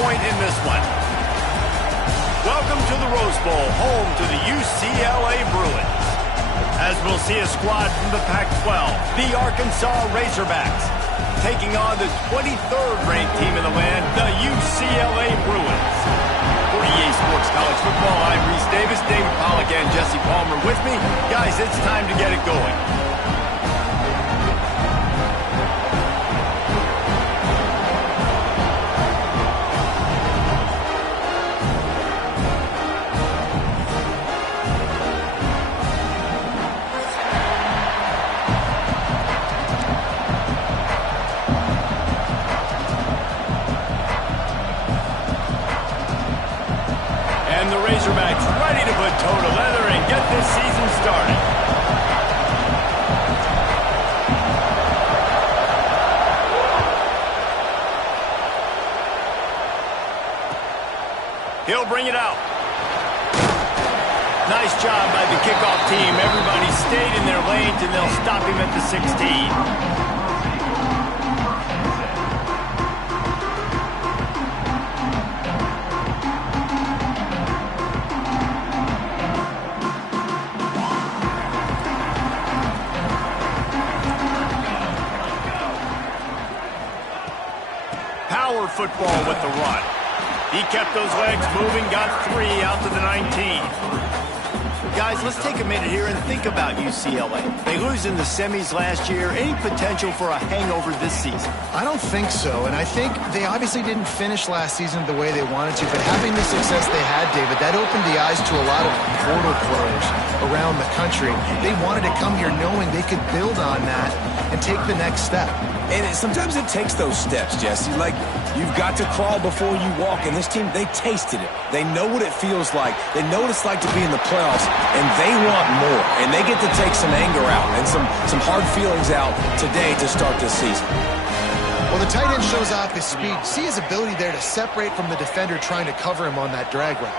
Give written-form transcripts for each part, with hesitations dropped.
point in this one. Welcome to the Rose Bowl, home to the UCLA Bruins. As we'll see a squad from the Pac-12, the Arkansas Razorbacks, taking on the 23rd ranked team in the land, the UCLA Bruins. For EA Sports College Football, I'm Reese Davis, David Pollack and Jesse Palmer with me. Guys, it's time to get it going. And the Razorbacks ready to put toe to leather and get this season started. He'll bring it out. Nice job by the kickoff team. Everybody stayed in their lanes and they'll stop him at the 16. Power football with the run. He kept those legs moving, got 3 out to the 19. Guys, let's take a minute here and think about UCLA. They lose in the semis last year. Any potential for a hangover this season? I don't think so, and I think they obviously didn't finish last season the way they wanted to, but having the success they had, David, that opened the eyes to a lot of portal players around the country. They wanted to come here knowing they could build on that and take the next step. And sometimes it takes those steps, Jesse. Like, you've got to crawl before you walk. And this team, they tasted it. They know what it feels like. They know what it's like to be in the playoffs, and they want more. And they get to take some anger out and some hard feelings out today to start this season. Well, the tight end shows off his speed. See his ability there to separate from the defender trying to cover him on that drag route.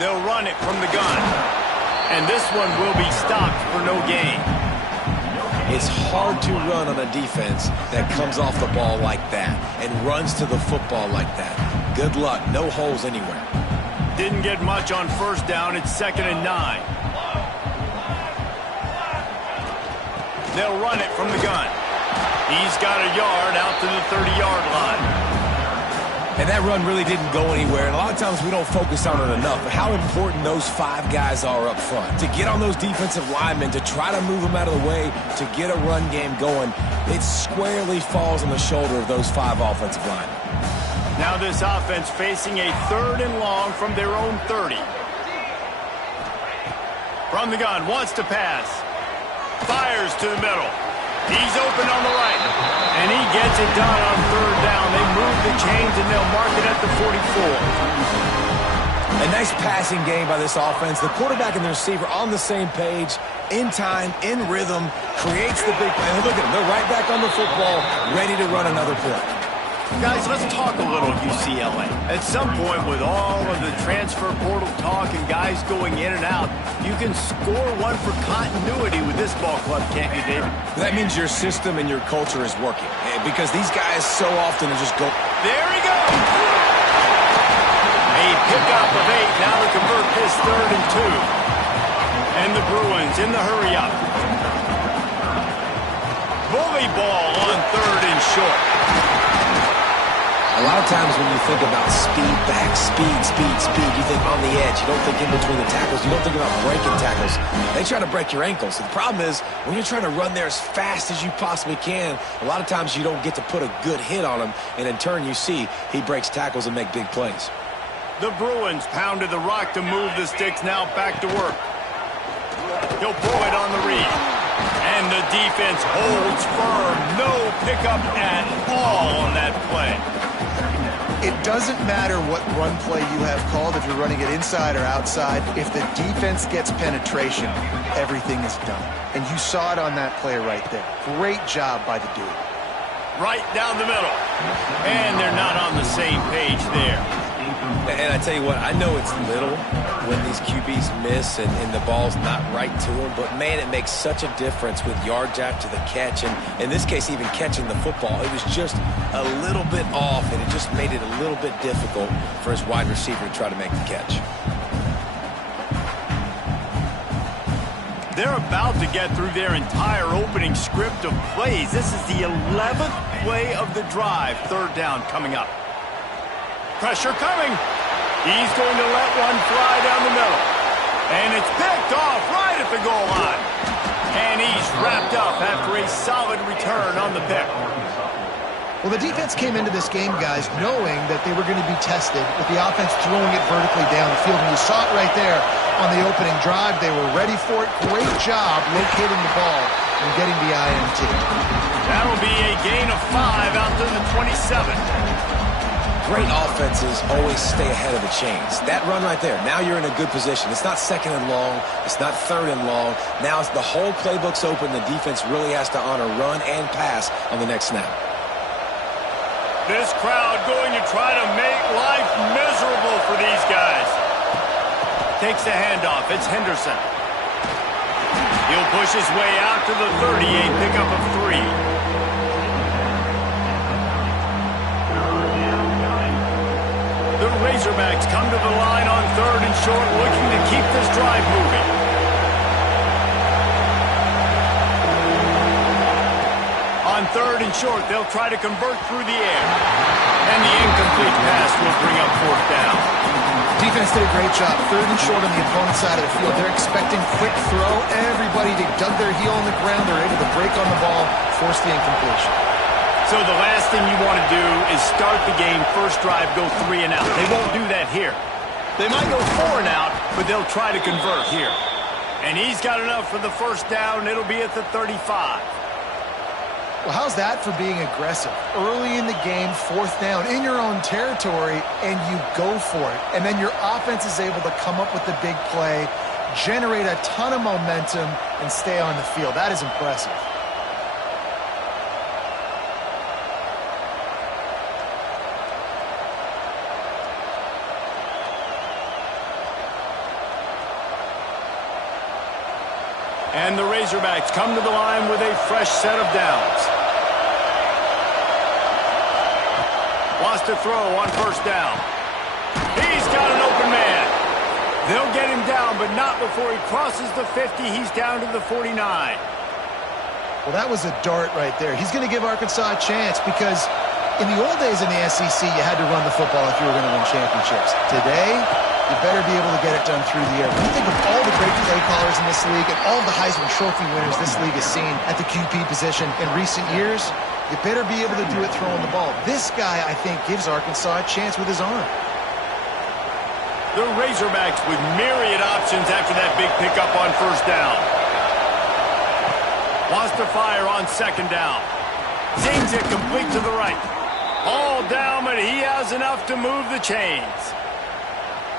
They'll run it from the gun. And this one will be stopped for no gain. It's hard to run on a defense that comes off the ball like that and runs to the football like that. Good luck. No holes anywhere. Didn't get much on first down. It's 2nd and 9. They'll run it from the gun. He's got a yard out to the 30-yard line. And that run really didn't go anywhere. And a lot of times we don't focus on it enough. But how important those 5 guys are up front. To get on those defensive linemen, to try to move them out of the way, to get a run game going, it squarely falls on the shoulder of those 5 offensive linemen. Now this offense facing a 3rd and long from their own 30. From the gun, wants to pass. Fires to the middle. He's open on the right. And he gets it done on 3rd down. They move the chains and they'll mark it at the 44. A nice passing game by this offense. The quarterback and the receiver on the same page, in time, in rhythm, creates the big play. And look at them. They're right back on the football, ready to run another play. Guys, let's talk a little UCLA. At some point, with all of the transfer portal talk and guys going in and out, you can score one for continuity with this ball club, can't you, David? That means your system and your culture is working. Because these guys so often just go. There he goes! A pickup of 8. Now to convert this 3rd and 2. And the Bruins in the hurry-up. Bully ball on 3rd and short. A lot of times when you think about speed back, speed, you think on the edge. You don't think in between the tackles. You don't think about breaking tackles. They try to break your ankles. The problem is when you're trying to run there as fast as you possibly can, a lot of times you don't get to put a good hit on him, and in turn you see he breaks tackles and make big plays. The Bruins pounded the rock to move the sticks, now back to work. He'll pull it on the read. And the defense holds firm. No pickup at all on that play. It doesn't matter what run play you have called, if you're running it inside or outside. If the defense gets penetration, everything is done. And you saw it on that play right there. Great job by the dude. Right down the middle. And they're not on the same page there. And I tell you what, I know it's little, when these QBs miss and the ball's not right to them. But, man, it makes such a difference with yards after the catch. And in this case, even catching the football, it was just a little bit off, and it just made it a little bit difficult for his wide receiver to try to make the catch. They're about to get through their entire opening script of plays. This is the 11th play of the drive. Third down coming up. Pressure coming. He's going to let one fly down the middle. And it's picked off right at the goal line. And he's wrapped up after a solid return on the pick. Well, the defense came into this game, guys, knowing that they were going to be tested with the offense throwing it vertically down the field. And you saw it right there on the opening drive. They were ready for it. Great job locating the ball and getting the INT. That'll be a gain of 5 out to the 27. Great offenses always stay ahead of the chains. That run right there, now you're in a good position. It's not second and long. It's not third and long. Now it's the whole playbook's open. The defense really has to honor run and pass on the next snap. This crowd going to try to make life miserable for these guys. Takes the handoff. It's Henderson. He'll push his way out to the 38, pickup of 3. The Razorbacks come to the line on 3rd and short, looking to keep this drive moving. On 3rd and short, they'll try to convert through the air. And the incomplete pass will bring up 4th down. Defense did a great job. 3rd and short on the opponent's side of the field. They're expecting quick throw. Everybody dug their heel on the ground. They're able to break on the ball, force the incompletion. So the last thing you want to do is start the game, first drive, go 3 and out. They won't do that here. They might go 4 and out, but they'll try to convert here. And he's got enough for the first down. It'll be at the 35. Well, how's that for being aggressive? Early in the game, 4th down, in your own territory, and you go for it. And then your offense is able to come up with the big play, generate a ton of momentum, and stay on the field. That is impressive. And the Razorbacks come to the line with a fresh set of downs. Wants to throw on 1st down. He's got an open man. They'll get him down, but not before he crosses the 50. He's down to the 49. Well, that was a dart right there. He's going to give Arkansas a chance because in the old days in the SEC, you had to run the football if you were going to win championships. Today, you better be able to get it done through the air. When you think of all the great play callers in this league and all the Heisman Trophy winners this league has seen at the QB position in recent years, you better be able to do it throwing the ball. This guy, I think, gives Arkansas a chance with his arm. The Razorbacks with myriad options after that big pickup on 1st down. Wants to fire on 2nd down. Zings it complete to the right. All down, but he has enough to move the chains.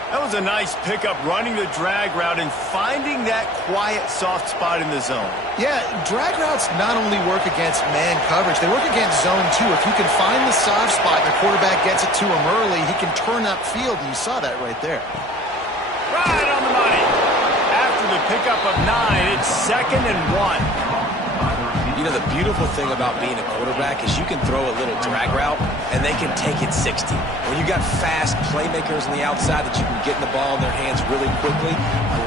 That was a nice pickup, running the drag route and finding that quiet, soft spot in the zone. Yeah, drag routes not only work against man coverage, they work against zone too. If you can find the soft spot and the quarterback gets it to him early, he can turn upfield, and you saw that right there. Right on the money. After the pickup of 9, it's 2nd and 1. You know, the beautiful thing about being a quarterback is you can throw a little drag route, and they can take it 60. When you got fast playmakers on the outside that you can get in the ball in their hands really quickly,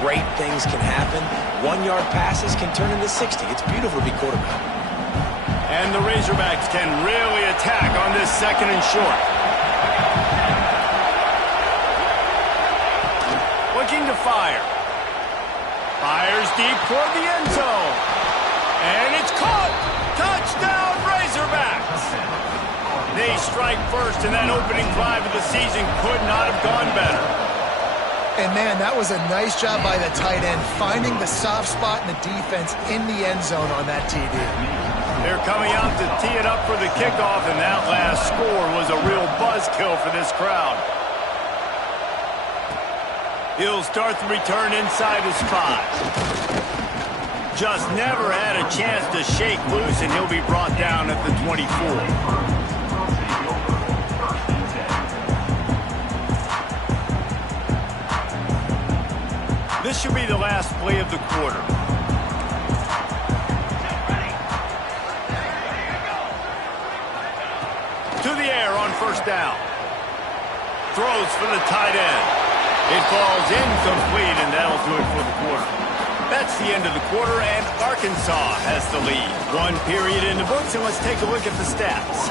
great things can happen. 1-yard passes can turn into 60. It's beautiful to be quarterback. And the Razorbacks can really attack on this 2nd and short. Looking to fire. Fires deep toward the end zone. And it's caught! Touchdown, Razorbacks! They strike first, and that opening drive of the season could not have gone better. And, man, that was a nice job by the tight end, finding the soft spot in the defense in the end zone on that TD. They're coming out to tee it up for the kickoff, and that last score was a real buzzkill for this crowd. He'll start the return inside his 5. Just never had a chance to shake loose, and he'll be brought down at the 24. This should be the last play of the quarter. To the air on first down. Throws for the tight end. It falls incomplete, and that'll do it for the quarter. That's the end of the quarter, and Arkansas has the lead. One period in the books, and let's take a look at the stats.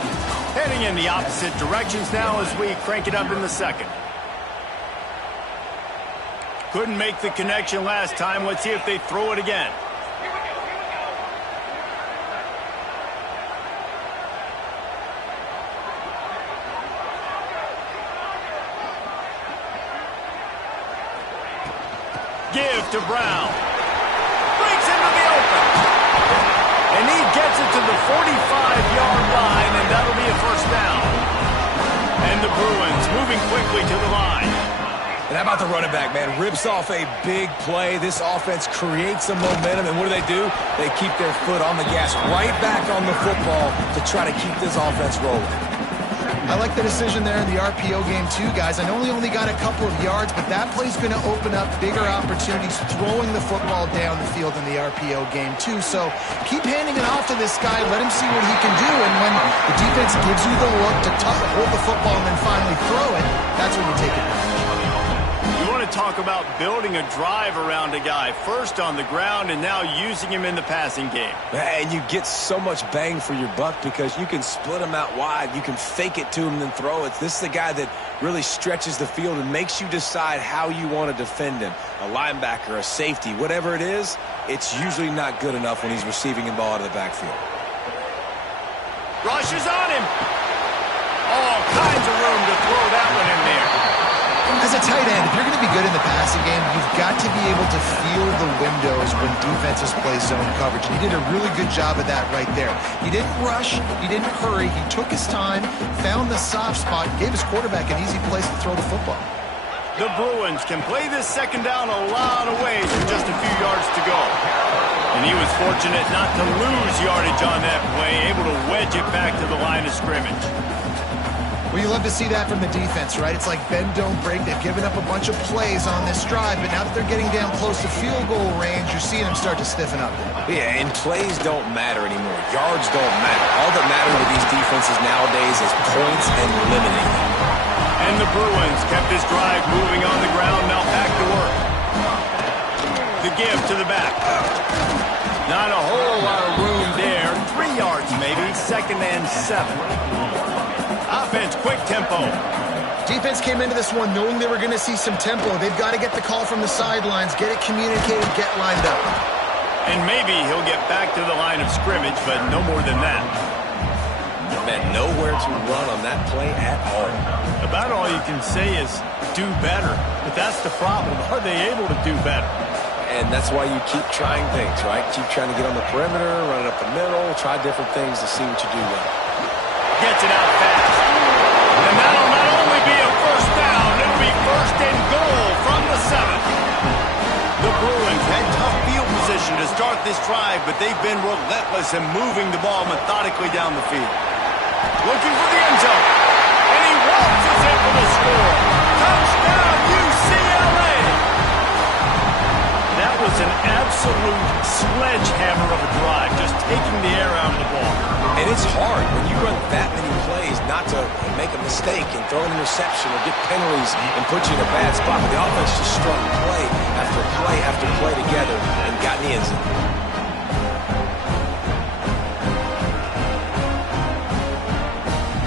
Heading in the opposite directions now as we crank it up in the second. Couldn't make the connection last time. Let's see if they throw it again. Give to Brown. Breaks into the open. And he gets it to the 45-yard line, and that'll be a first down. And the Bruins moving quickly to the line. And how about the running back, man? Rips off a big play. This offense creates some momentum, and what do? They keep their foot on the gas, right back on the football to try to keep this offense rolling. I like the decision there in the RPO game too, guys. I know he only got a couple of yards, but that play's going to open up bigger opportunities throwing the football down the field in the RPO game too. So keep handing it off to this guy. Let him see what he can do. And when the defense gives you the look to hold the football and then finally throw it, that's when you take it. You want to talk about building a drive around a guy. First on the ground and now using him in the passing game. And you get so much bang for your buck because you can split him out wide. You can fake it to him and then throw it. This is the guy that really stretches the field and makes you decide how you want to defend him. A linebacker, a safety, whatever it is, it's usually not good enough when he's receiving the ball out of the backfield. Rushes on him. All kinds of room to throw that one in there. As a tight end, if you're going to be good in the passing game, you've got to be able to feel the windows when defenses play zone coverage. And he did a really good job of that right there. He didn't rush. He didn't hurry. He took his time, found the soft spot, gave his quarterback an easy place to throw the football. The Bruins can play this second down a lot of ways with just a few yards to go. And he was fortunate not to lose yardage on that play, able to wedge it back to the line of scrimmage. Well, you love to see that from the defense, right? It's like bend, don't break. They've given up a bunch of plays on this drive, but now that they're getting down close to field goal range, you're seeing them start to stiffen up. Yeah, and plays don't matter anymore. Yards don't matter. All that matters to these defenses nowadays is points and limiting them. And the Bruins kept this drive moving on the ground. Now back to work. The give to the back. Not a whole lot of room there. 3 yards maybe. 2nd and 7. Offense, quick tempo. Defense came into this one knowing they were going to see some tempo. They've got to get the call from the sidelines, get it communicated, get lined up. And maybe he'll get back to the line of scrimmage, but no more than that. Man, nowhere to run on that play at all. About all you can say is do better. But that's the problem. Are they able to do better? And that's why you keep trying things, right? Keep trying to get on the perimeter, run it up the middle, try different things to see what you do well. Gets it out fast. And that'll not only be a first down, it'll be 1st and goal from the 7th. The Bruins had tough field position to start this drive, but they've been relentless in moving the ball methodically down the field. Looking for the end zone. And he waltzes in for the score. Touchdown, UCLA! That was an absolute sledgehammer of a drive, just taking the air out of the ball. And it's hard when you run that many plays not to make a mistake and throw an interception or get penalties and put you in a bad spot. But the offense just strung play after play after play together and got in the end zone.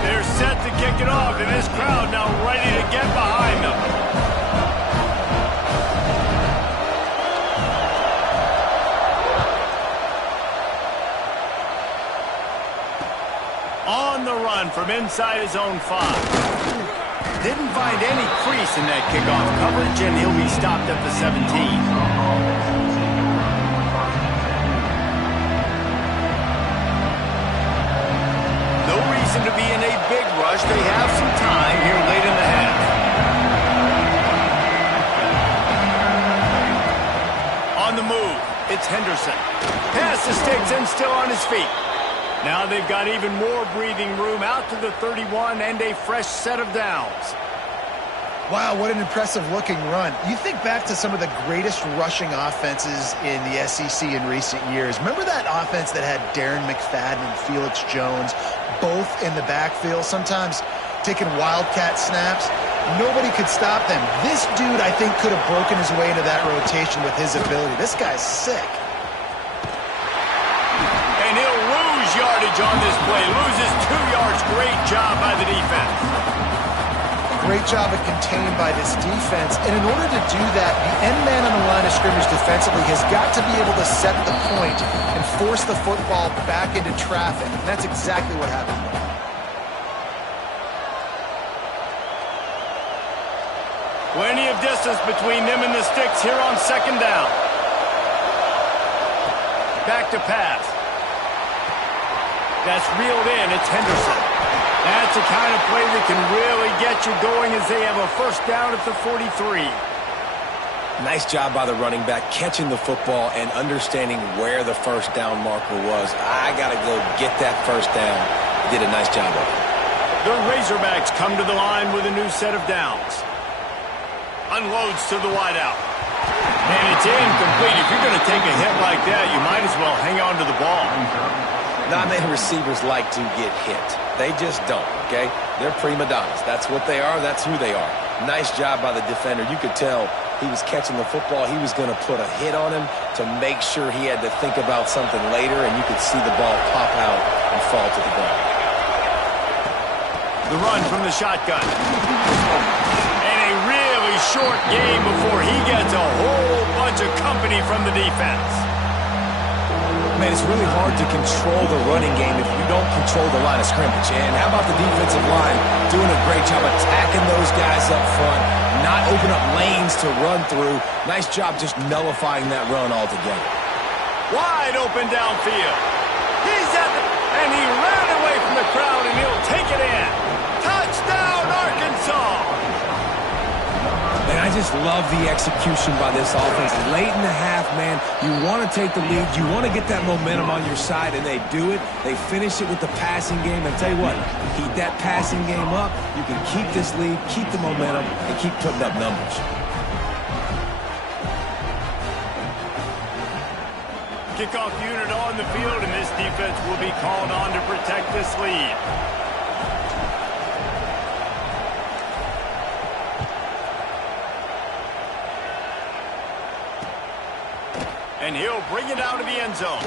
They're set to kick it off, and this crowd now ready to get behind them. On the run from inside his own 5. Didn't find any crease in that kickoff coverage, and he'll be stopped at the 17. No reason to be in a big rush. They have some time here late in the half. On the move, it's Henderson. Pass the sticks and still on his feet. Now they've got even more breathing room out to the 31 and a fresh set of downs. Wow, what an impressive-looking run. You think back to some of the greatest rushing offenses in the SEC in recent years. Remember that offense that had Darren McFadden and Felix Jones both in the backfield, sometimes taking wildcat snaps? Nobody could stop them. This dude, I think, could have broken his way into that rotation with his ability. This guy's sick. And he'll lose yardage on this play. Loses 2 yards. Great job by the defense. Great job of contained by this defense. And in order to do that, the end man on the line of scrimmage defensively has got to be able to set the point and force the football back into traffic. And that's exactly what happened. Plenty of distance between them and the sticks here on second down. Back to pass. That's reeled in. It's Henderson. That's the kind of play that can really get you going as they have a first down at the 43. Nice job by the running back, catching the football and understanding where the first down marker was. I got to go get that first down. He did a nice job of it. The Razorbacks come to the line with a new set of downs. Unloads to the wideout. And it's incomplete. If you're going to take a hit like that, you might as well hang on to the ball. Not many receivers like to get hit. They just don't, okay? They're prima donnas. That's what they are. That's who they are. Nice job by the defender. You could tell he was catching the football. He was going to put a hit on him to make sure he had to think about something later, and you could see the ball pop out and fall to the ground. The run from the shotgun. And a really short game before he gets a whole bunch of company from the defense. Man, it's really hard to control the running game if you don't control the line of scrimmage. And how about the defensive line doing a great job attacking those guys up front, not open up lanes to run through. Nice job just nullifying that run altogether. Wide open downfield. He's at the... And he ran away from the crowd, and he'll take it in. Touchdown, Arkansas! And I just love the execution by this offense. Late in the half, man, you want to take the lead. You want to get that momentum on your side, and they do it. They finish it with the passing game. And tell you what, keep that passing game up. You can keep this lead, keep the momentum, and keep putting up numbers. Kickoff unit on the field, and this defense will be called on to protect this lead. And he'll bring it out of the end zone.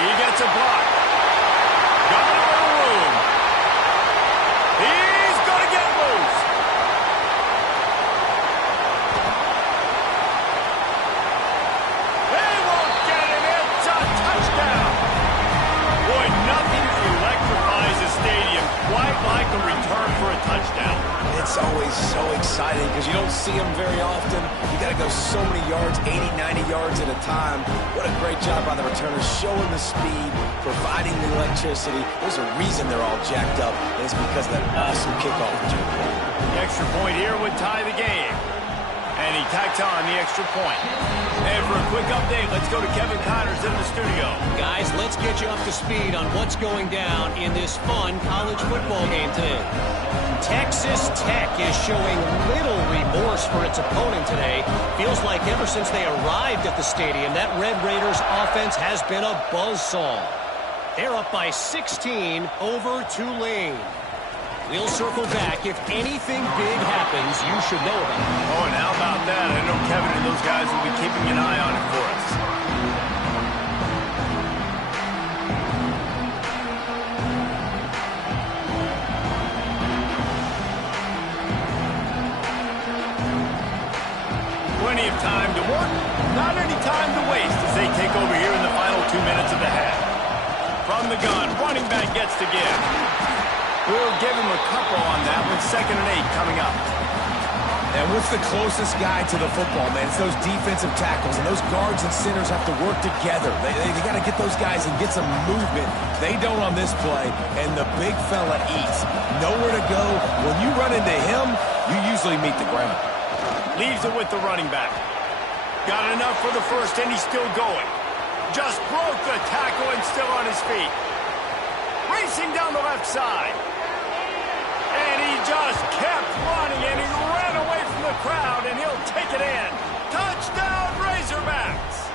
He gets a block. Got a little room. He's going to get loose. They won't get him. It's a touchdown. Boy, nothing electrifies a stadium quite like a return for a touchdown. It's always so exciting because you don't see them very often. You got to go so many yards, 80, 90 yards at a time. What a great job by the returners, showing the speed, providing the electricity. There's a reason they're all jacked up, and it's because of that awesome kickoff return. The extra point here would tie the game. And he tacks on the extra point. And for a quick update, let's go to Kevin Connors in the studio. Guys, let's get you up to speed on what's going down in this fun college football game today. Texas Tech is showing little remorse for its opponent today. Feels like ever since they arrived at the stadium, that Red Raiders offense has been a buzzsaw. They're up by 16 over Tulane. We'll circle back. If anything big happens, you should know about it. Oh, and how about that? I know Kevin and those guys will be keeping an eye on it for us. Plenty of time to work, not any time to waste as they take over here in the final 2 minutes of the half. From the gun, running back gets to give. We'll give him a couple on that with 2nd and 8 coming up. And what's the closest guy to the football, man? It's those defensive tackles, and those guards and centers have to work together. They got to get those guys and get some movement. They don't on this play, and the big fella eats. Nowhere to go. When you run into him, you usually meet the ground. Leaves it with the running back. Got enough for the first, and he's still going. Just broke the tackle and still on his feet. Racing down the left side. And he's just kept running, and he ran away from the crowd, and he'll take it in. Touchdown, Razorbacks!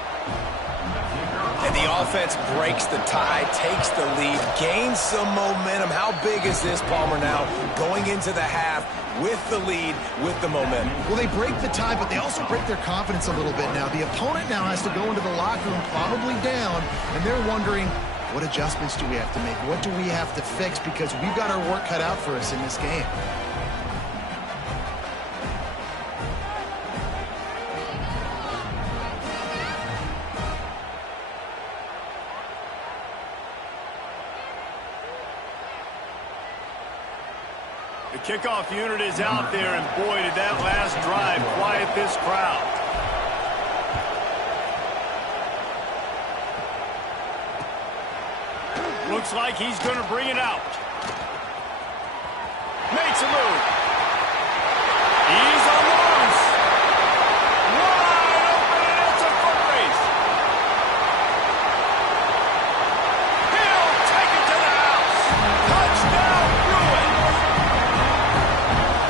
And the offense breaks the tie, takes the lead, gains some momentum. How big is this, Palmer, now going into the half with the lead, with the momentum? Well, they break the tie, but they also break their confidence a little bit now. The opponent now has to go into the locker room probably down, and they're wondering, what adjustments do we have to make? What do we have to fix? Because we've got our work cut out for us in this game. The kickoff unit is out there, and boy, did that last drive quiet this crowd. Looks like he's going to bring it out. Makes a move. He's on the loose. Wide open, and it's a foot race. He'll take it to the house. Touchdown, Bruins.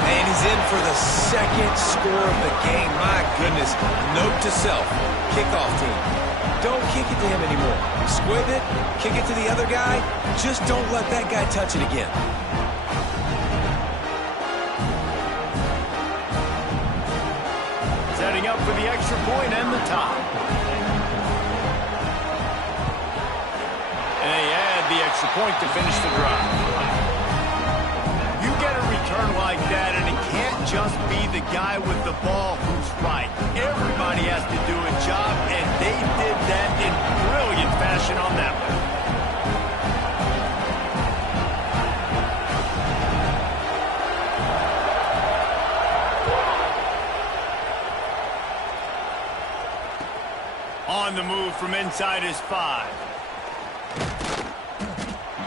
And he's in for the second score of the game. My goodness. Note to self, kickoff team. Don't kick it to him anymore. Squib it, kick it to the other guy. Just don't let that guy touch it again. Setting up for the extra point and the tie. And they add the extra point to finish the drive. You get a return like that, and it can't just be the guy with the ball who's right. Everybody has to do a job, and they did that in brilliant fashion on that one. On the move from inside his 5.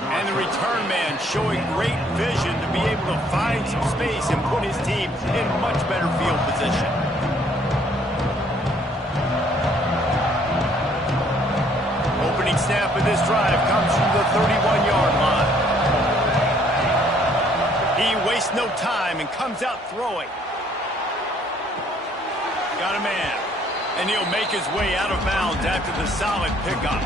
And the return man showing great vision to be able to find some space and put his team in much better field position. Opening snap of this drive comes from the 31-yard line. He wastes no time and comes out throwing. Got a man. And he'll make his way out of bounds after the solid pickup.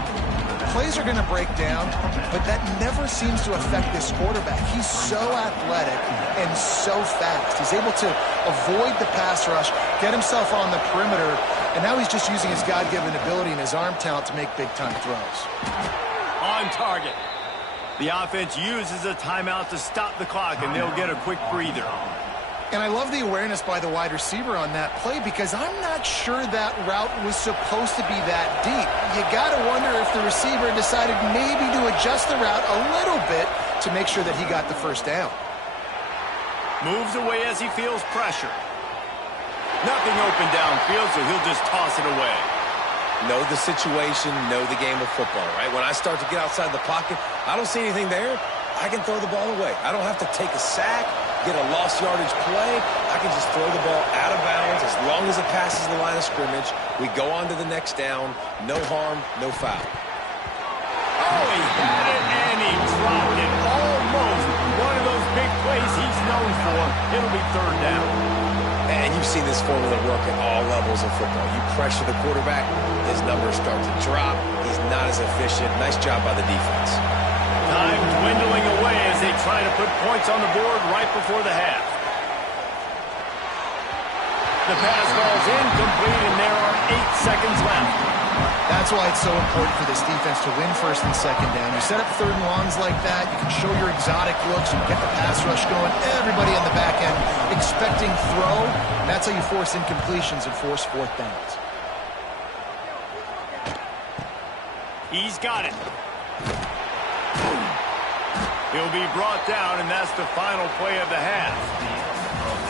Plays are going to break down, but that never seems to affect this quarterback. He's so athletic and so fast. He's able to avoid the pass rush, get himself on the perimeter, and now he's just using his God-given ability and his arm talent to make big-time throws. On target. The offense uses a timeout to stop the clock, and they'll get a quick breather. And I love the awareness by the wide receiver on that play because I'm not sure that route was supposed to be that deep. You got to wonder if the receiver decided maybe to adjust the route a little bit to make sure that he got the first down. Moves away as he feels pressure. Nothing open downfield, so he'll just toss it away. Know the situation, know the game of football, right? When I start to get outside the pocket, I don't see anything there. I can throw the ball away. I don't have to take a sack, get a lost yardage play. I can just throw the ball out of bounds as long as it passes the line of scrimmage. We go on to the next down. No harm, no foul. Oh, he had it and he dropped it. Almost one of those big plays he's known for. It'll be third down. And you've seen this formula work at all levels of football. You pressure the quarterback, his numbers start to drop. He's not as efficient. Nice job by the defense. Time dwindling away as they try to put points on the board right before the half. The pass ball's incomplete, and there are 8 seconds left. That's why it's so important for this defense to win first and second down. You set up third and longs like that, you can show your exotic looks, you get the pass rush going, everybody on the back end expecting throw. That's how you force incompletions and force fourth downs. He's got it. He'll be brought down, and that's the final play of the half.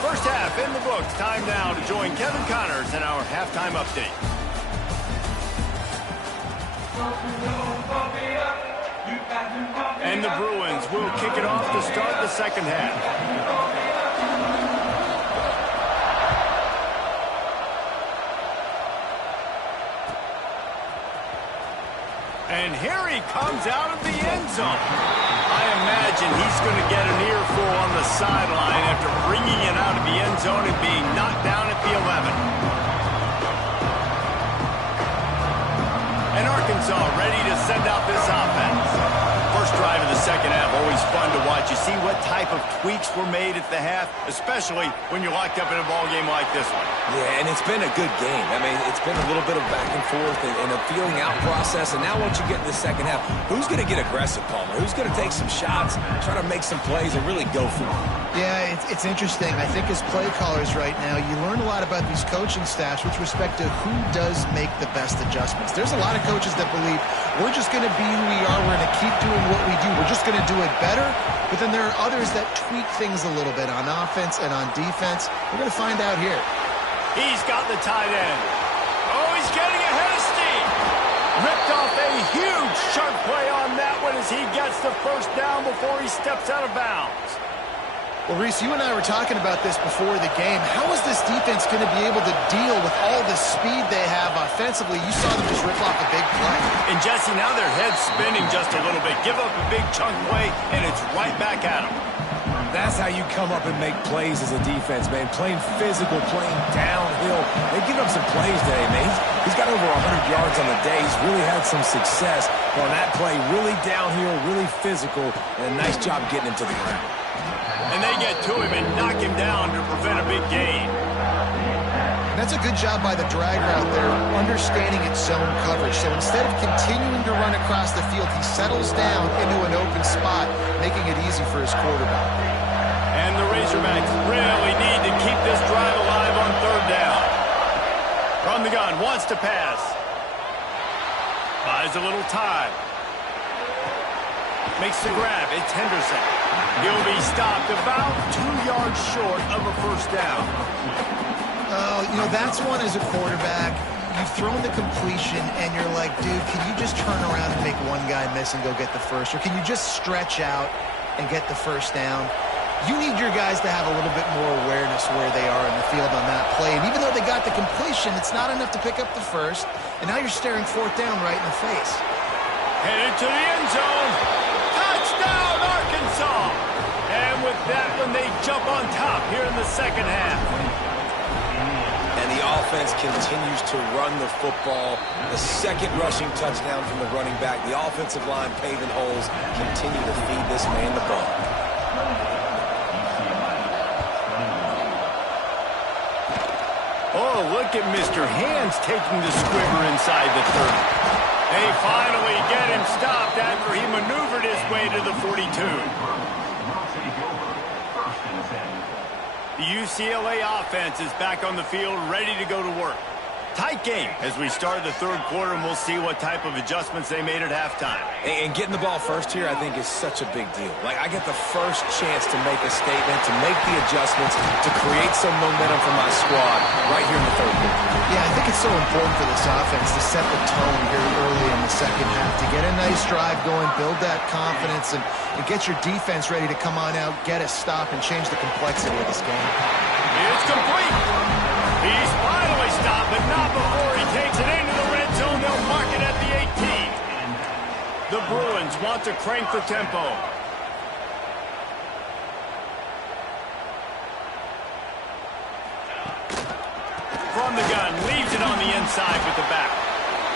First half in the books. Time now to join Kevin Connors in our halftime update. And the Bruins will kick it off to start the second half. And here he comes out of the end zone. I imagine he's going to get an earful on the sideline after bringing it out of the end zone and being knocked down at the 11. And Arkansas ready to send out this offense. First drive of the second half, always fun to watch. You see what type of tweaks were made at the half, especially when you're locked up in a ball game like this one. Yeah, and it's been a good game. I mean, it's been a little bit of back and forth and a feeling out process. And now once you get in the second half, who's going to get aggressive, Palmer? Who's going to take some shots, try to make some plays, and really go for it? Yeah, it's interesting. I think as play callers right now, you learn a lot about these coaching staffs with respect to who does make the best adjustments. There's a lot of coaches that believe we're just going to be who we are. We're going to keep doing what we do. We're just going to do it better. But then there are others that tweak things a little bit on offense and on defense. We're going to find out here. He's got the tight end. Oh, he's getting ahead of steam. Ripped off a huge sharp play on that one as he gets the first down before he steps out of bounds. Well, Reese, you and I were talking about this before the game. How is this defense going to be able to deal with all the speed they have offensively? You saw them just rip off a big play. And, Jesse, now their head's spinning just a little bit. Give up a big chunk play, and it's right back at them. That's how you come up and make plays as a defense, man. Playing physical, playing downhill. They give up some plays today, man. He's got over 100 yards on the day. He's really had some success on that play. Really downhill, really physical, and a nice job getting him to the ground. And they get to him and knock him down to prevent a big gain. And that's a good job by the dragger out there, understanding its zone coverage. So instead of continuing to run across the field, he settles down into an open spot, making it easy for his quarterback. And the Razorbacks really need to keep this drive alive on third down. From the gun, wants to pass. Buys a little time. Makes the grab. It's Henderson. He'll be stopped about 2 yards short of a first down. You know, that's one as a quarterback. You've thrown the completion, and you're like, dude, can you just turn around and make one guy miss and go get the first? Or can you just stretch out and get the first down? You need your guys to have a little bit more awareness where they are in the field on that play. And even though they got the completion, it's not enough to pick up the first. And now you're staring fourth down right in the face. Headed to the end zone. Touchdown, Arkansas! And with that one, they jump on top here in the second half. And the offense continues to run the football. The second rushing touchdown from the running back. The offensive line paving holes. Continue to feed this man the ball. Oh, look at Mr. Hands taking the squibber inside the 30. They finally get him stopped after he maneuvered his way to the 42. The UCLA offense is back on the field, ready to go to work. Tight game as we start the third quarter, and we'll see what type of adjustments they made at halftime. And getting the ball first here, I think, is such a big deal. Like, I get the first chance to make a statement, to make the adjustments, to create some momentum for my squad right here in the third quarter. Yeah, I think it's so important for this offense to set the tone here early in the second half, to get a nice drive going, build that confidence, and get your defense ready to come on out, get a stop, and change the complexity of this game. It's complete. He's finally stopped, but not before he takes it into the red zone. They'll mark it at the 18. The Bruins want to crank the tempo. From the gun, leaves it on the inside with the back.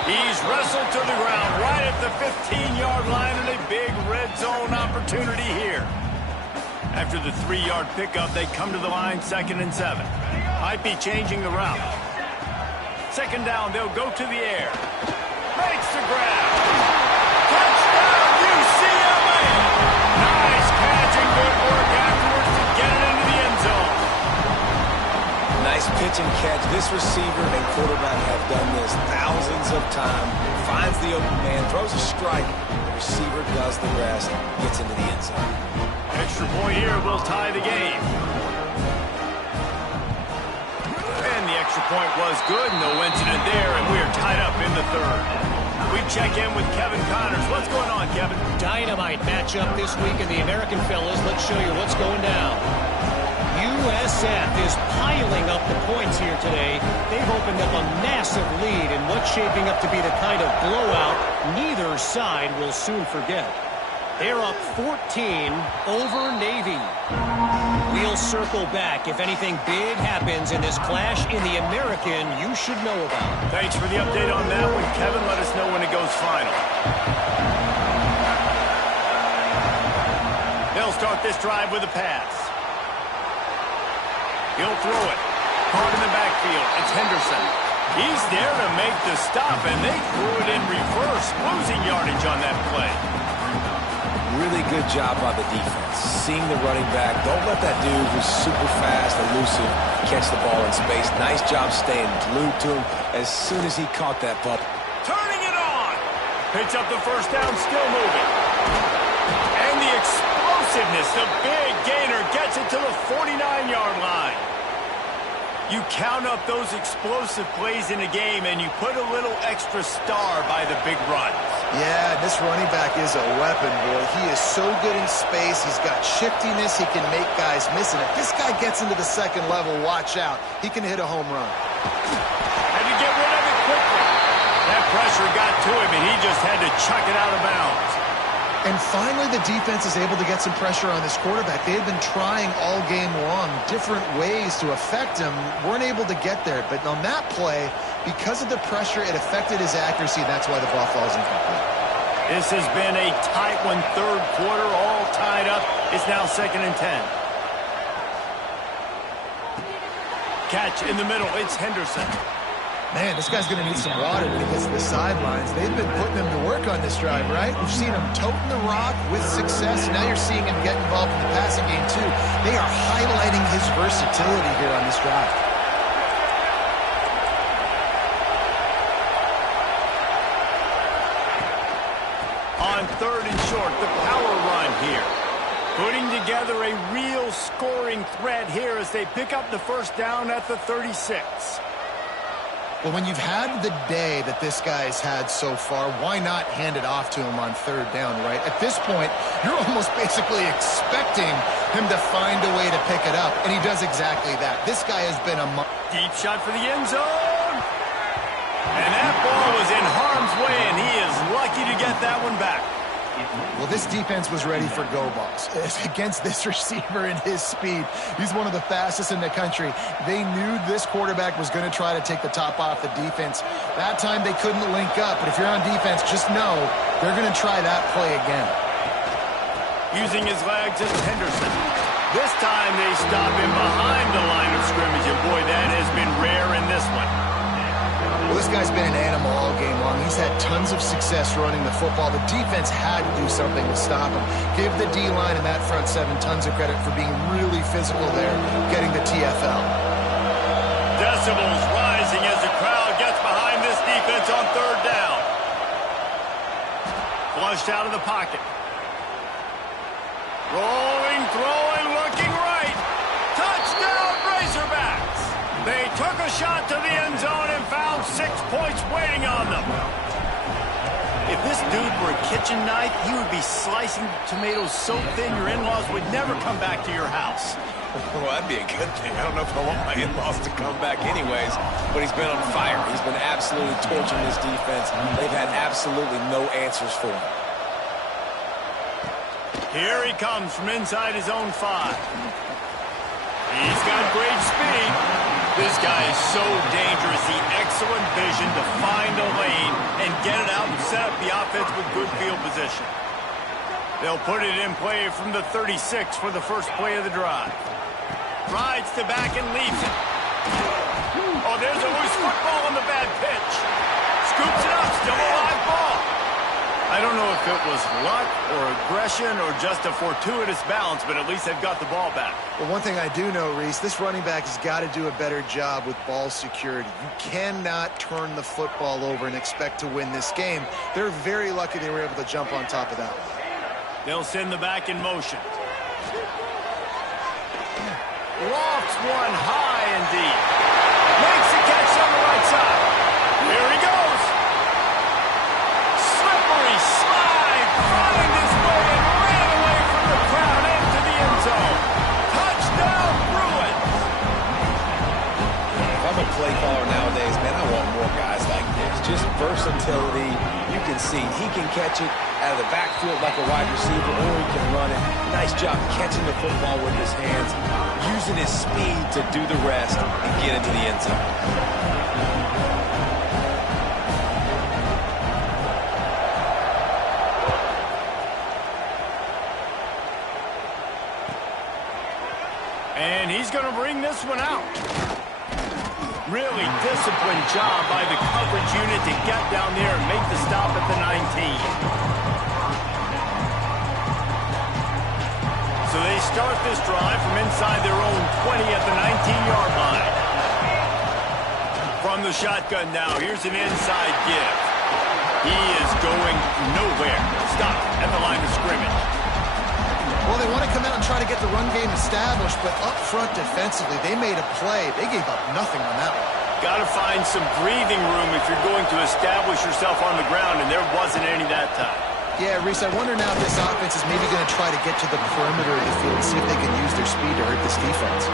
He's wrestled to the ground right at the 15-yard line, and a big red zone opportunity here. After the 3-yard pickup, they come to the line 2nd and 7. Might be changing the route. Second down, they'll go to the air. Makes the grab. Touchdown, UCLA! Nice catch and good work afterwards to get it into the end zone. Nice pitch and catch. This receiver and quarterback have done this thousands of times. Finds the open man, throws a strike. The receiver does the rest, gets into the end zone. Extra point here will tie the game. And the extra point was good. No incident there, and we are tied up in the third. We check in with Kevin Connors. What's going on, Kevin? Dynamite matchup this week in the American Fellas. Let's show you what's going down. USF is piling up the points here today. They've opened up a massive lead in what's shaping up to be the kind of blowout neither side will soon forget. They're up 14 over Navy. We'll circle back if anything big happens in this clash in the American you should know about. Thanks for the update on that one, Kevin. Let us know when it goes final. They'll start this drive with a pass. He'll throw it. Caught in the backfield. It's Henderson. He's there to make the stop, and they threw it in reverse, losing yardage on that play. Really good job by the defense. Seeing the running back. Don't let that dude who's super fast, elusive, catch the ball in space. Nice job staying glued to him as soon as he caught that pup. Turning it on. Picks up the first down, still moving. And the explosiveness, the big gainer gets it to the 49-yard line. You count up those explosive plays in a game, and you put a little extra star by the big runs. Yeah, this running back is a weapon, boy. He is so good in space. He's got shiftiness. He can make guys miss. And if this guy gets into the second level, watch out. He can hit a home run. Had to get rid of it quickly. That pressure got to him, and he just had to chuck it out of bounds. And finally, the defense is able to get some pressure on this quarterback. They had been trying all game long different ways to affect him. Weren't able to get there. But on that play, because of the pressure, it affected his accuracy. That's why the ball falls incomplete. This has been a tight one, third quarter, all tied up. It's now 2nd and 10. Catch in the middle. It's Henderson. Man, this guy's going to need some water when he gets to the sidelines. They've been putting him to work on this drive, right? We've seen him toting the rock with success. Now you're seeing him get involved in the passing game, too. They are highlighting his versatility here on this drive. On 3rd and short, the power run here. Putting together a real scoring threat here as they pick up the first down at the 36. Well, when you've had the day that this guy's had so far, why not hand it off to him on 3rd down, right? At this point, you're almost basically expecting him to find a way to pick it up, and he does exactly that. This guy has been a... Deep shot for the end zone. And that ball was in harm's way, and he is lucky to get that one back. Well, this defense was ready for go balls. Against this receiver and his speed, he's one of the fastest in the country. They knew this quarterback was going to try to take the top off the defense. That time they couldn't link up, but if you're on defense, just know they're going to try that play again. Using his legs is Henderson. This time they stop him behind the line of scrimmage, and boy, that has been rare in this one. Well, this guy's been an animal all game long. He's had tons of success running the football. The defense had to do something to stop him. Give the D-line and that front seven tons of credit for being really physical there, getting the TFL. Decibels rising as the crowd gets behind this defense on 3rd down. Flushed out of the pocket. Rolling, throwing, looking right. Touchdown, Razorbacks. They took a shot to the end zone and found 6 points waiting on them. If this dude were a kitchen knife, he would be slicing tomatoes so thin your in-laws would never come back to your house. Well, that'd be a good thing. I don't know if I want my in-laws to come back anyways, but he's been on fire. He's been absolutely torching this defense. They've had absolutely no answers for him. Here he comes from inside his own 5. He's got great speed. This guy is so dangerous. The excellent vision to find a lane and get it out and set up the offense with good field position. They'll put it in play from the 36 for the first play of the drive. Rides to back and leaves it. Oh, there's a loose football on the bad pitch. Scoops it up, still a live ball. I don't know if it was luck or aggression or just a fortuitous bounce, but at least they've got the ball back. Well, one thing I do know, Reese, this running back has got to do a better job with ball security. You cannot turn the football over and expect to win this game. They're very lucky they were able to jump on top of that one. They'll send the back in motion. Lofts one high and deep. Makes the catch on the right side. Here he goes. Slippery slide. Finding his way and ran away from the crowd into the end zone. Touchdown, Bruins. If I'm a play caller nowadays, man, I want more guys like this. Just versatility. You can see, he can catch it out of the backfield like a wide receiver, or he can run it. Nice job catching the football with his hands, using his speed to do the rest and get into the end zone. And he's going to bring this one out. Really disciplined job by the coverage unit to get down there and make the stop at the 19. So they start this drive from inside their own 20 at the 19-yard line. From the shotgun now, here's an inside give. He is going nowhere. Stop at the line of scrimmage. Well, they want to come out and try to get the run game established, but up front defensively, they made a play. They gave up nothing on that one. Got to find some breathing room if you're going to establish yourself on the ground, and there wasn't any that time. Yeah, Reese, I wonder now if this offense is maybe going to try to get to the perimeter of the field and see if they can use their speed to hurt this defense.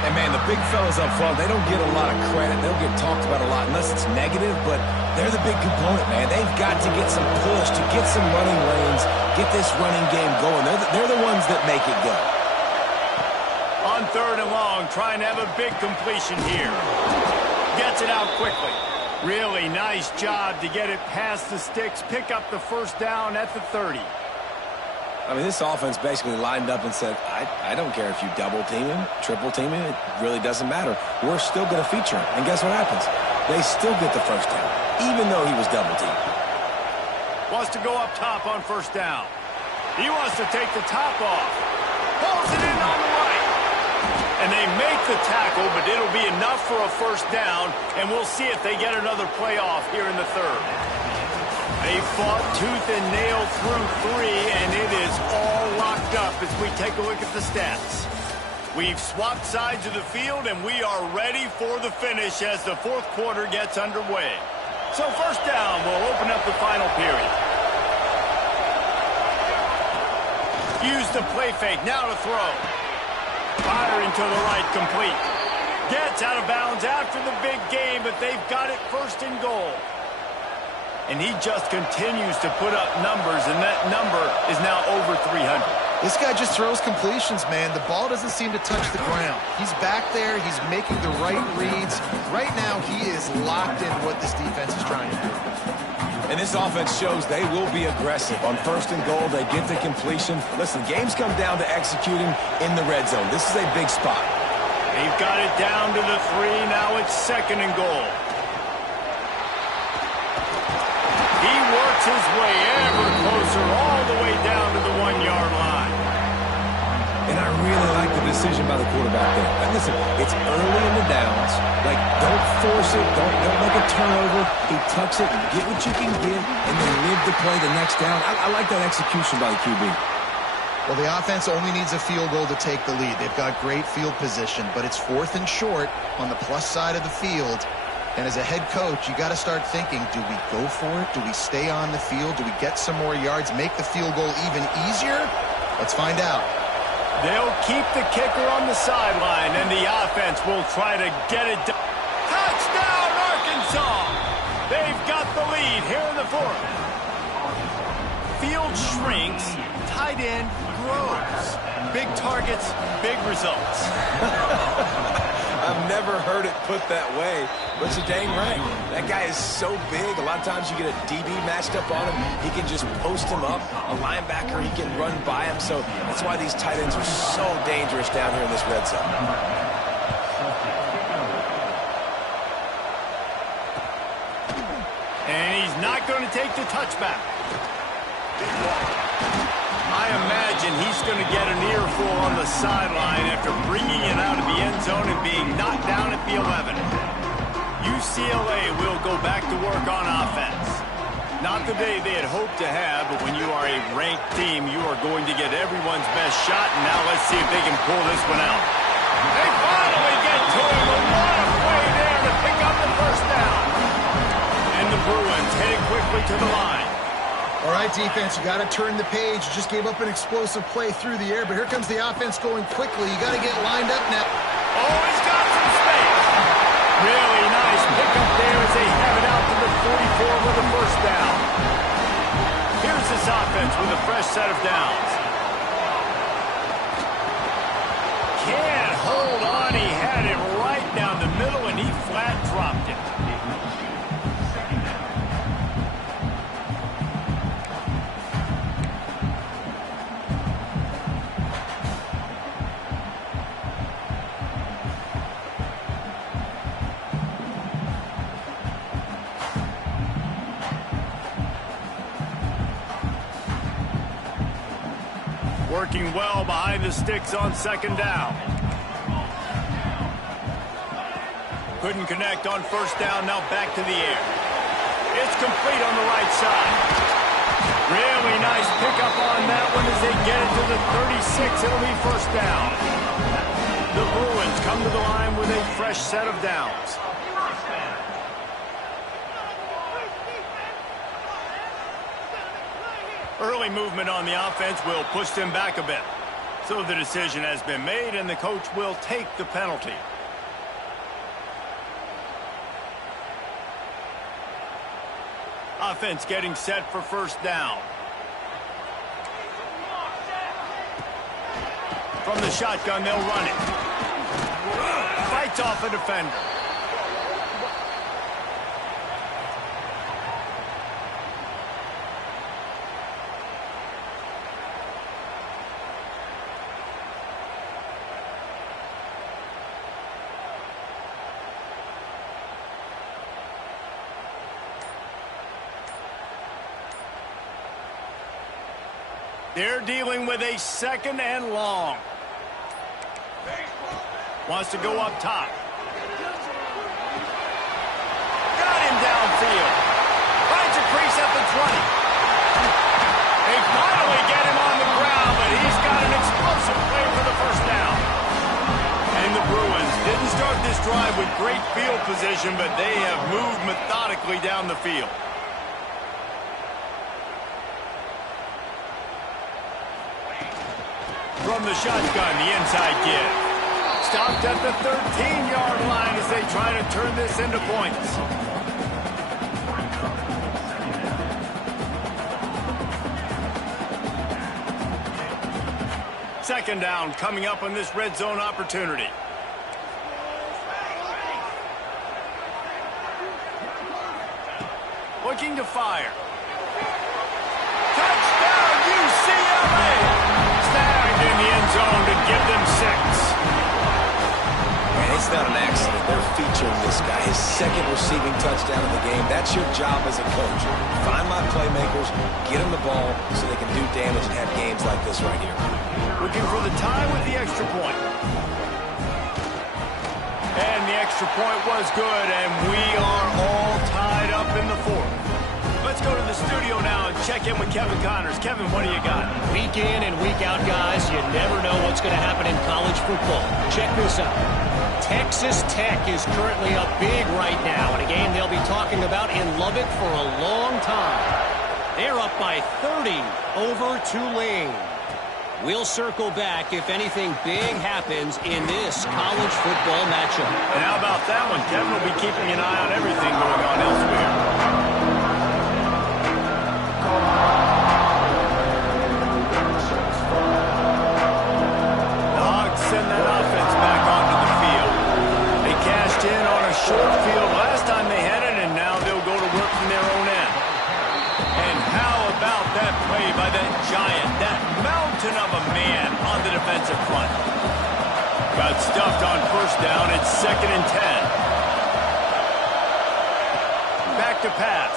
And, man, the big fellas up front, they don't get a lot of credit. They don't get talked about a lot unless it's negative, but they're the big component, man. They've got to get some push, to get some running lanes, get this running game going. They're the ones that make it go. On 3rd and long, trying to have a big completion here. Gets it out quickly. Really nice job to get it past the sticks, pick up the first down at the 30. I mean, this offense basically lined up and said, I don't care if you double team him, triple team him, it really doesn't matter. We're still going to feature him. And guess what happens? They still get the first down, even though he was double teamed. Wants to go up top on 1st down. He wants to take the top off. Pulls it in on the right. And they make the tackle, but it'll be enough for a 1st down, and we'll see if they get another play off here in the 3rd. They fought tooth and nail through 3, and it is all locked up as we take a look at the stats. We've swapped sides of the field, and we are ready for the finish as the 4th quarter gets underway. So 1st down will open up the final period. Use the play fake, now to throw. Firing to the right, complete. Gets out of bounds after the big game, but they've got it 1st and goal. And he just continues to put up numbers, and that number is now over 300. This guy just throws completions, man. The ball doesn't seem to touch the ground. He's back there. He's making the right reads. Right now, he is locked in what this defense is trying to do. And this offense shows they will be aggressive. On 1st and goal, they get the completion. Listen, games come down to executing in the red zone. This is a big spot. They've got it down to the 3. Now it's 2nd and goal. He works his way ever closer all the way down to the 1-yard line. And I really like the decision by the quarterback there. And listen, it's early in the downs. Like, don't force it. Don't make a turnover. He tucks it, get what you can get, and then live the play the next down. I like that execution by the QB. Well, the offense only needs a field goal to take the lead. They've got great field position, but it's 4th and short on the plus side of the field. And as a head coach, you got to start thinking, do we go for it? Do we stay on the field? Do we get some more yards, make the field goal even easier? Let's find out. They'll keep the kicker on the sideline, and the offense will try to get it done. Touchdown, Arkansas! They've got the lead here in the 4th. Field shrinks, tight end grows. Big targets, big results. I've never heard it put that way, but you're dang right. That guy is so big. A lot of times you get a DB matched up on him. He can just post him up. A linebacker, he can run by him. So that's why these tight ends are so dangerous down here in this red zone. And he's not going to take the touchback. I imagine he's going to get an earful on the sideline after bringing it out of the end zone and being knocked down at the 11. UCLA will go back to work on offense. Not the day they had hoped to have, but when you are a ranked team, you are going to get everyone's best shot, and now let's see if they can pull this one out. They finally get to him, but what a play there to pick up the 1st down. And the Bruins heading quickly to the line. All right, defense, you got to turn the page. You just gave up an explosive play through the air, but here comes the offense going quickly. You got to get lined up now. Oh, he's got some space. Really nice pickup there as they have it out to the 44 with the 1st down. offense with a fresh set of downs. Can't hold on. He had it right down the middle, and he flat dropped it. Working well behind the sticks on second down. Couldn't connect on first down, now back to the air. It's complete on the right side. Really nice pickup on that one as they get it to the 36. It'll be first down. The Bruins come to the line with a fresh set of downs. Early movement on the offense will push them back a bit. So the decision has been made, and the coach will take the penalty. Offense getting set for first down. From the shotgun, they'll run it. Fights off a defender. They're dealing with a second and long. Wants to go up top. Got him downfield. Finds a crease at the 20. They finally get him on the ground, but he's got an explosive play for the first down. And the Bruins didn't start this drive with great field position, but they have moved methodically down the field. From the shotgun, the inside give. Stopped at the 13-yard line as they try to turn this into points. Second down coming up on this red zone opportunity. Looking to fire. Touchdown, UCLA! Snagged in the end zone to give them 6. And it's not an accident. They're featuring this guy. His second receiving touchdown of the game. That's your job as a coach. Find my playmakers, get them the ball so they can do damage and have games like this right here. Looking for the tie with the extra point. And the extra point was good, and we are all tied up in the fourth. Let's go to the studio now and check in with Kevin Connors. Kevin, what do you got? Week in and week out, guys, you never know what's going to happen in college football. Check this out. Texas Tech is currently up big right now in a game they'll be talking about in Lubbock for a long time. They're up by 30 over Tulane. We'll circle back if anything big happens in this college football matchup. And how about that one? Kevin will be keeping an eye on everything going on elsewhere. The Hogs send that offense back onto the field. They cashed in on a short field last time they had it, and now they'll go to work from their own end. And how about that play by that giant, that mountain of a man on the defensive front? Got stuffed on first down. It's 2nd and 10. Back to pass.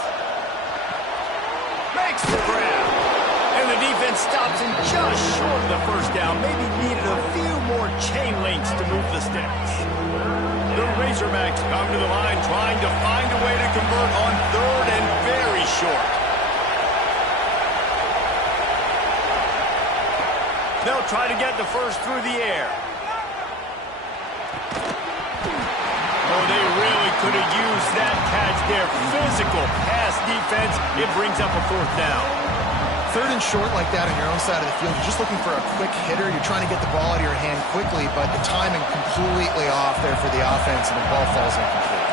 Makes the grab. And the defense stops him just short of the first down. Maybe needed a few more chain links to move the sticks. The Razorbacks come to the line trying to find a way to convert on 3rd and very short. They'll try to get the first through the air. Oh, they really could have used that catch there. Physical pass defense. It brings up a 4th down. 3rd and short like that on your own side of the field. You're just looking for a quick hitter. You're trying to get the ball out of your hand quickly, but the timing completely off there for the offense, and the ball falls incomplete.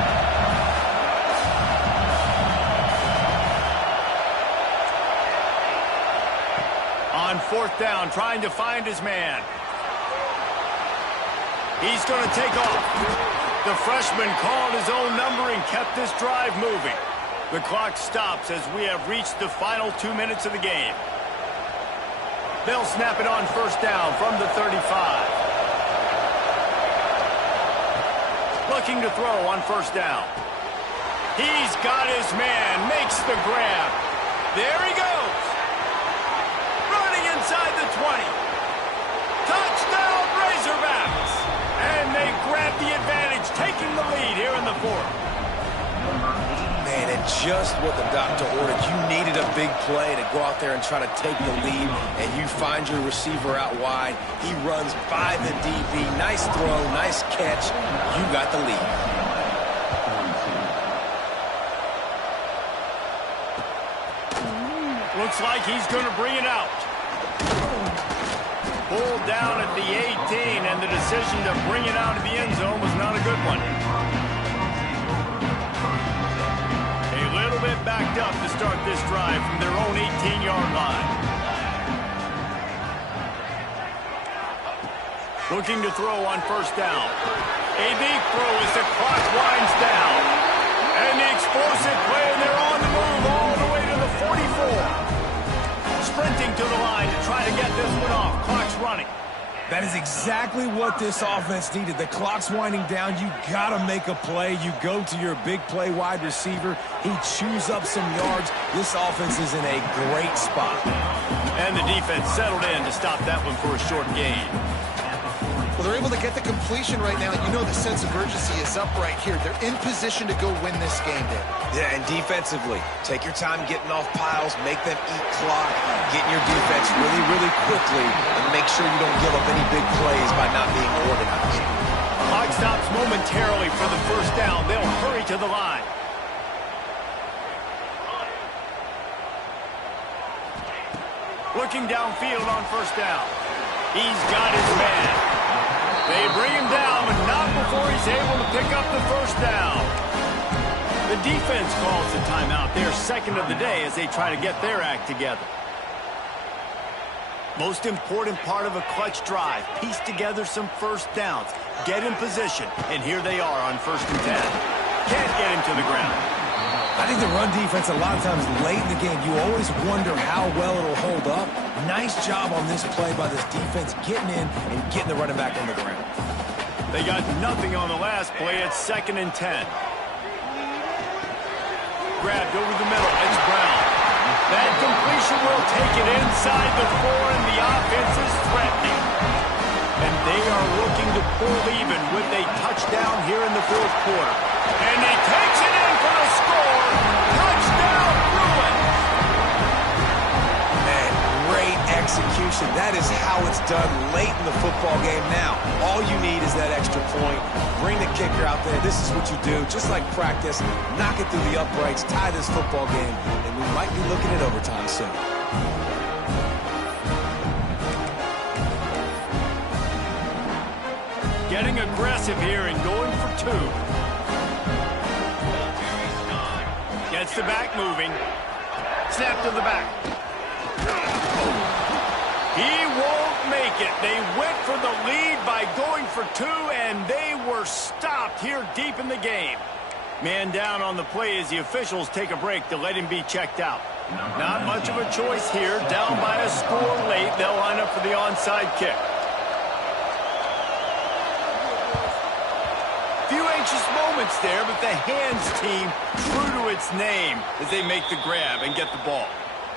On fourth down, trying to find his man. He's going to take off. The freshman called his own number and kept this drive moving. The clock stops as we have reached the final 2 minutes of the game. They'll snap it on first down from the 35. Looking to throw on first down. He's got his man, makes the grab. There he goes. Running inside the 20. Touchdown, Razorbacks. And they grab the advantage, taking the lead here in the fourth. Man, and just what the doctor ordered. You needed a big play to go out there and try to take the lead, and you find your receiver out wide. He runs by the DB. Nice throw, nice catch. You got the lead. Looks like he's going to bring it out. Pulled down at the 18, and the decision to bring it out of the end zone was not a good one. A little bit backed up to start this drive from their own 18-yard line. Looking to throw on first down. A deep throw as the clock winds down. And the explosive play, and they're on the move all the way to the 44. Sprinting to the line to try to get this one off. Clock's running. That is exactly what this offense needed. The clock's winding down. You got to make a play. You go to your big play wide receiver. He chews up some yards. This offense is in a great spot. And the defense settled in to stop that one for a short gain. Well, they're able to get the completion right now. You know the sense of urgency is up right here. They're in position to go win this game, Dave. Yeah, and defensively, take your time getting off piles, make them eat clock, get in your defense really, really quickly, and make sure you don't give up any big plays by not being organized. Clock stops momentarily for the first down. They'll hurry to the line. Looking downfield on first down. He's got his man. They bring him down, but not before he's able to pick up the first down. The defense calls the timeout, their second of the day, as they try to get their act together. Most important part of a clutch drive, piece together some first downs, get in position, and here they are on 1st and 10. Can't get him to the ground. I think the run defense, a lot of times late in the game, you always wonder how well it'll hold up. Nice job on this play by this defense, getting in and getting the running back on the ground. They got nothing on the last play. It's 2nd and 10. Grabbed over the middle. It's Brown. That completion will take it inside the 4, and the offense is threatening. And they are looking to pull even with a touchdown here in the 4th quarter. And he takes it in for the score. Touchdown, Bruins! Man, great execution. That is how it's done late in the football game. Now, all you need is that extra point. Bring the kicker out there. This is what you do. Just like practice, knock it through the uprights, tie this football game, and we might be looking at overtime soon. Getting aggressive here and going for 2. Gets the back moving. Snap to the back. He won't make it. They went for the lead by going for 2, and they were stopped here deep in the game. Man down on the play as the officials take a break to let him be checked out. Not much of a choice here. Down by a score late. They'll line up for the onside kick. Few anxious moments there, but the hands team true to its name as they make the grab and get the ball.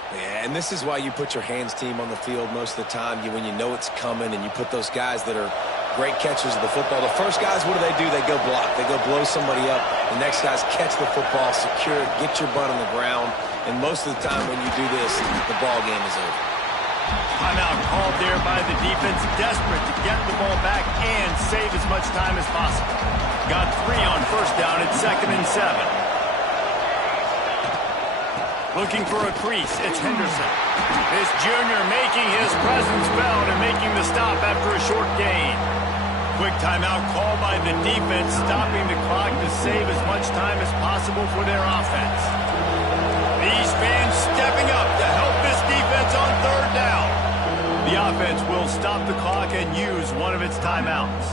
Yeah, and this is why you put your hands team on the field most of the time. When you know it's coming, and you put those guys that are great catchers of the football. The first guys, what do? They go block. They go blow somebody up. The next guys catch the football, secure it, get your butt on the ground. And most of the time when you do this, the ball game is over. Timeout called there by the defense, desperate to get the ball back and save as much time as possible. Got 3 on first down at 2nd and 7. Looking for a crease, it's Henderson. This junior making his presence felt and making the stop after a short gain. Quick timeout called by the defense, stopping the clock to save as much time as possible for their offense. These fans stepping up to help this defense on 3rd down. stop the clock and use one of its timeouts.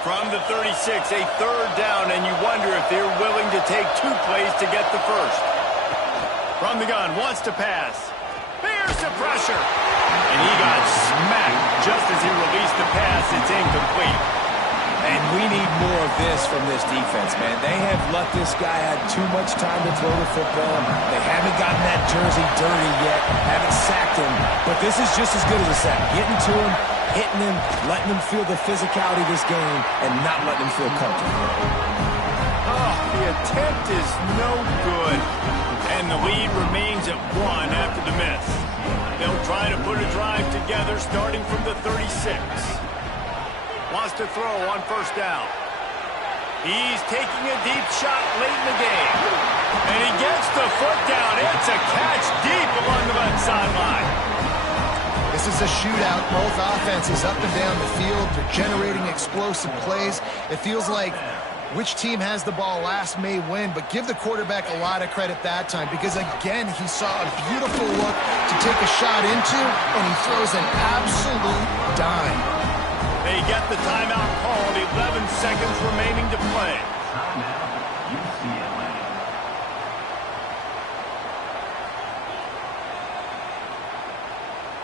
From the 36, a third down, and you wonder if they're willing to take 2 plays to get the first. From the gun, wants to pass. Here's the pressure. And he got smacked just as he released the pass. It's incomplete. And we need more of this from this defense, man. They have let this guy have too much time to throw the football. They haven't gotten that jersey dirty yet, haven't sacked him. But this is just as good as a sack. Getting to him, hitting him, letting him feel the physicality of this game, and not letting him feel comfortable. Oh, the attempt is no good. And the lead remains at 1 after the miss. They'll try to put a drive together starting from the 36. Wants to throw on first down. He's taking a deep shot late in the game. And he gets the foot down. It's a catch deep along the left sideline. This is a shootout. Both offenses up and down the field. They're generating explosive plays. It feels like which team has the ball last may win, but give the quarterback a lot of credit that time because, again, he saw a beautiful look to take a shot into, and he throws an absolute dime. They get the timeout called. 11 seconds remaining to play.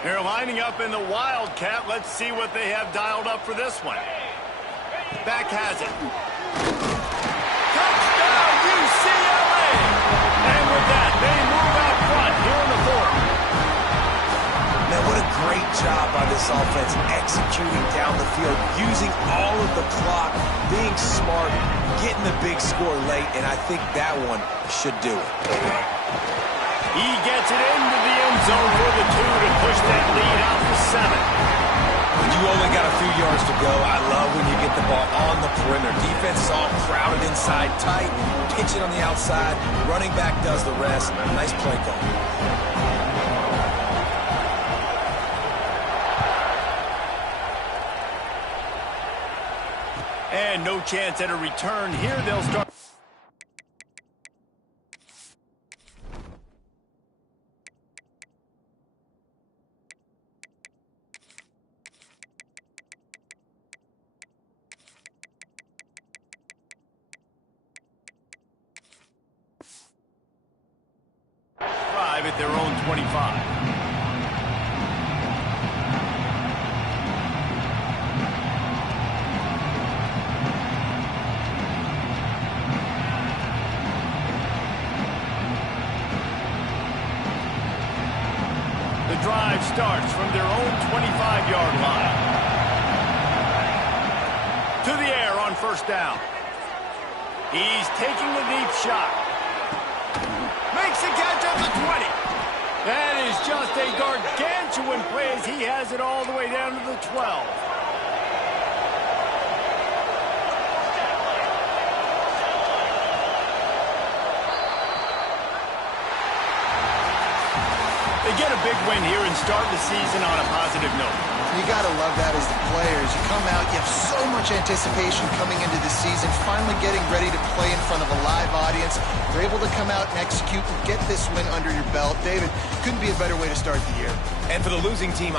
They're lining up in the Wildcat. Let's see what they have dialed up for this one. Back has it. Touchdown, UCLA! And with that, they move out front here in the fourth. Man, what a great job by this offense executing down the field, using all of the clock, being smart, getting the big score late, and I think that one should do it. He gets it into the end zone for the 2 to push that lead out to 7. When you only got a few yards to go, I love when you get the ball on the perimeter. Defense is all crowded inside tight, pitch it on the outside, running back does the rest. Nice play call. And no chance at a return here. They'll start. Drive at their own 25. The drive starts from their own 25-yard line. To the air on first down. He's taking a deep shot. Makes a catch at the 20. That is just a gargantuan play as he has it all the way down to the 12. They get a big win here and start the season on a positive note. You got to love that as the players. You come out, you have so much anticipation coming into the season, finally getting ready to play in front of a live audience. You're able to come out and execute and get this win under your belt. David, couldn't be a better way to start the year. And for the losing team,